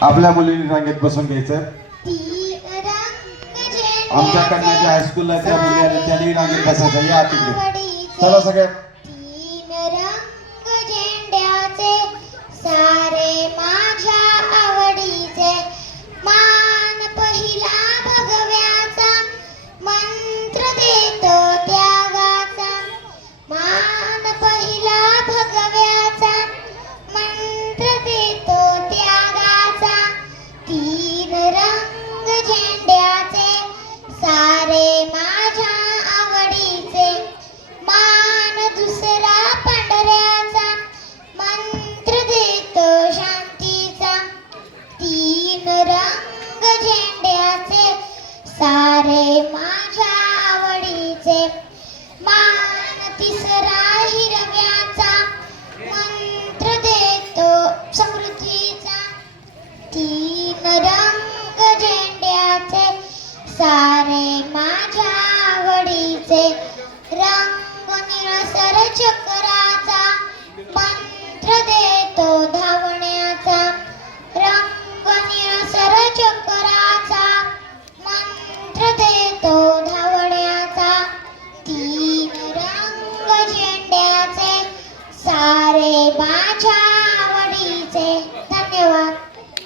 आपल्या मुलींनी रांगेत बसून घ्यायचं. आमच्या कन्याच्या हायस्कूलला त्या मुली आल्या त्यांनी रांगेत बसायचं. या तिकडे चला सगळ्यात. तीन रंग झेंड्याचे